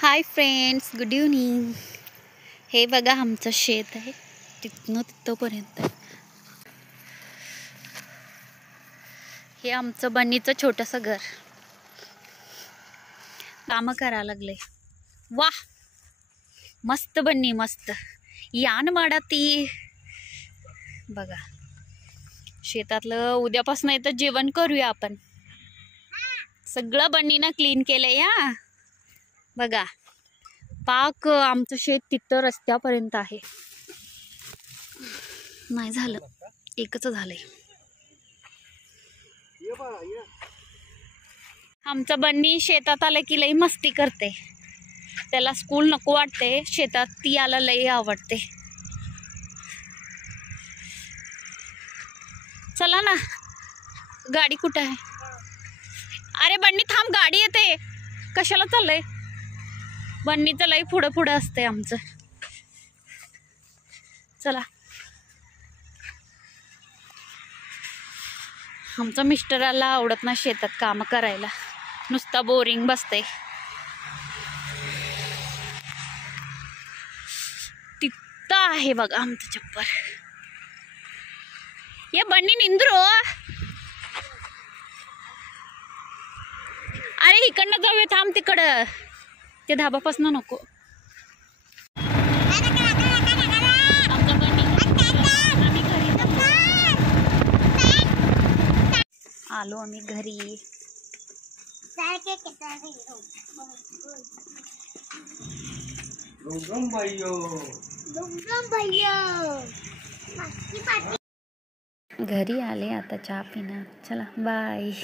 Hi friends, good evening. हे बघा आमचं शेत आहे, तिथनं तिथपर्यंत. हे आमचं बन्नीचं छोटंसं घर. काम करा लागले. वाह, मस्त बन्नी, मस्त. यान माडा ती बघा. शेतातलं उद्यापासून येतं जेवण करूया आपण. सगळं बन्नीनं क्लीन केलंय. या बघा, पाक आमचं शेत तिथं रस्त्यापर्यंत आहे. नाही झालं, एकच झालंय. आमचं बन्नी शेतात आलं की लई मस्ती करते. त्याला स्कूल नको वाटते, शेतात ती याला लई आवडते. चला ना, गाडी कुठं आहे? अरे बन्नी थांब, गाडी येते. कशाला चाललंय? बन्नीचं लई पुढं पुढं असते आमचं. चला. आमच्या मिस्टराला आवडत ना शेतात काम करायला, नुसता बोरिंग बसते. तिथं आहे बघा आमचं चप्पर. ये बन्नी निंद्रो. अरे इकडनं जाऊया, थांब तिकडं. ते धाबापासून नको. आलो आम्ही घरी. घरी आले, आता चहा पिणार. चला बाय.